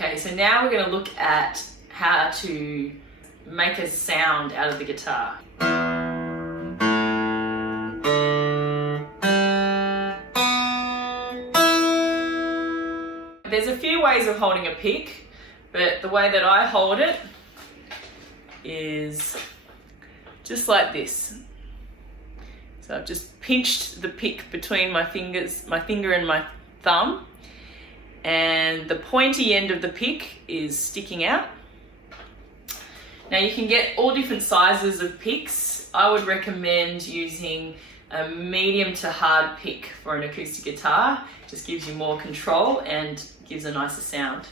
Okay, so now we're going to look at how to make a sound out of the guitar. There's a few ways of holding a pick, but the way that I hold it is just like this. So I've just pinched the pick between my finger and my thumb, and the pointy end of the pick is sticking out. Now you can get all different sizes of picks. I would recommend using a medium to hard pick for an acoustic guitar. It just gives you more control and gives a nicer sound.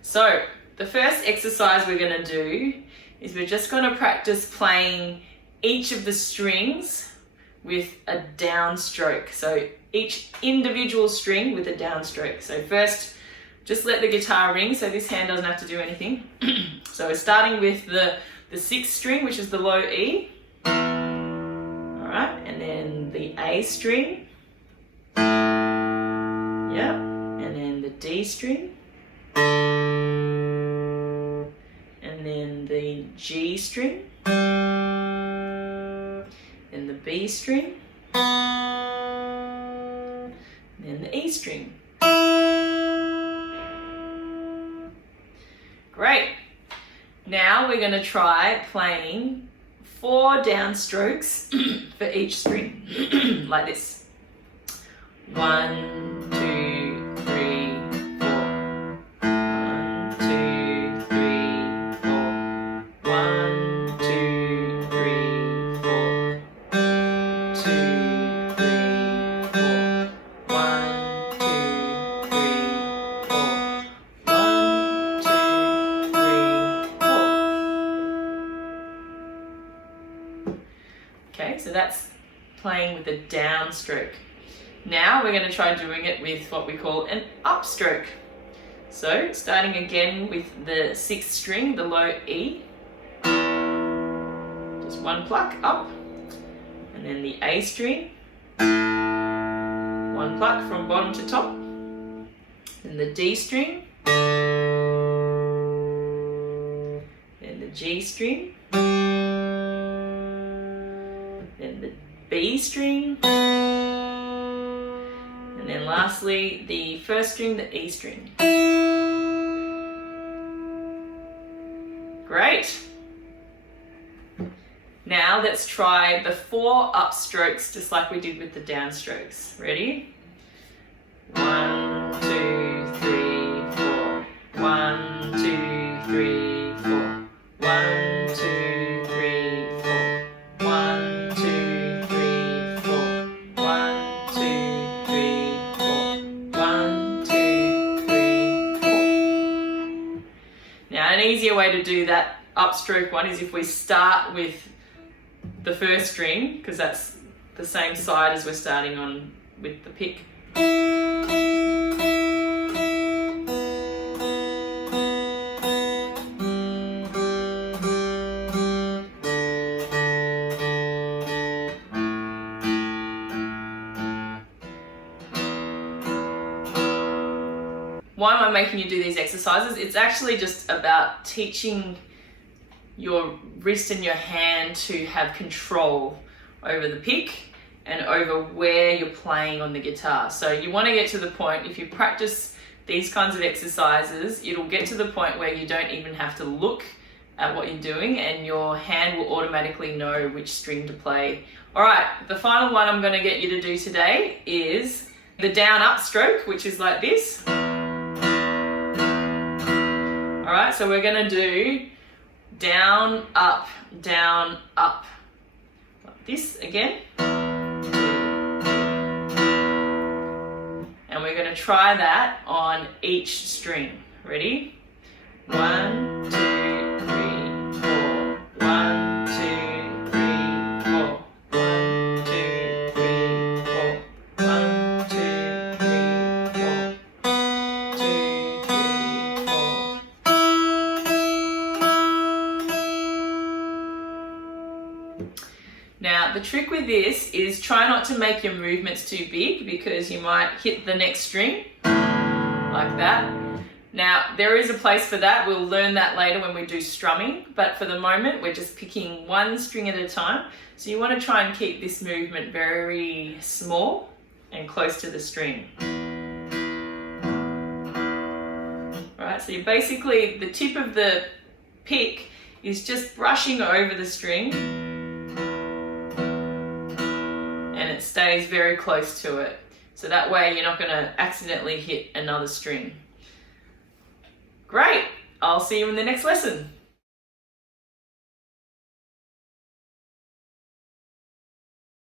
So the first exercise we're going to do is we're just going to practice playing each of the strings with a downstroke. So each individual string with a downstroke. So first, just let the guitar ring, so this hand doesn't have to do anything. So we're starting with the 6th string, which is the low E. All right, and then the A string. Yeah, and then the D string. And then the G string. Then the B string. And the E string. Great. Now we're going to try playing 4 downstrokes for each string, like this. 1, 2, 3, 4. 1, 2, 3, 4. 1, 2, 3, 4. 2, 3, 4. 1, 2, 3, 4. 1, 2, 3, 4. Okay, so that's playing with a downstroke. Now we're going to try doing it with what we call an upstroke. So starting again with the 6th string, the low E. Just 1 pluck up. And then the A string. 1 pluck from bottom to top. Then the D string. Then the G string. Then the B string. And then lastly, the 1st string, the E string. Great. Now let's try the 4 upstrokes just like we did with the downstrokes. Ready? 1, 2, 3, 4. 1, 2, 3, 4. 1, 2, 3, 4. 1, 2, 3, 4. 1, 2, 3, 4. 1, 2, 3, 4. Now an easier way to do that upstroke one is if we start with the 1st string, because that's the same side as we're starting on with the pick. Why am I making you do these exercises? It's actually just about teaching your wrist and your hand to have control over the pick and over where you're playing on the guitar. So you want to get to the point, if you practice these kinds of exercises, it'll get to the point where you don't even have to look at what you're doing and your hand will automatically know which string to play. All right, the final one I'm going to get you to do today is the down up stroke, which is like this. All right, so we're going to do down, up, like this again. And we're going to try that on each string. Ready? 1, 2, 3, 4. 1, 2, 3, 4. 1, 2, 3, 4. 1, 2, 3, 4. 2, 3, 4. Now, the trick with this is try not to make your movements too big because you might hit the next string like that. Now, there is a place for that. We'll learn that later when we do strumming, but for the moment, we're just picking one string at a time. So you want to try and keep this movement very small and close to the string. All right, so you basically, the tip of the pick is just brushing over the string, and it stays very close to it. So that way you're not going to accidentally hit another string. Great! I'll see you in the next lesson.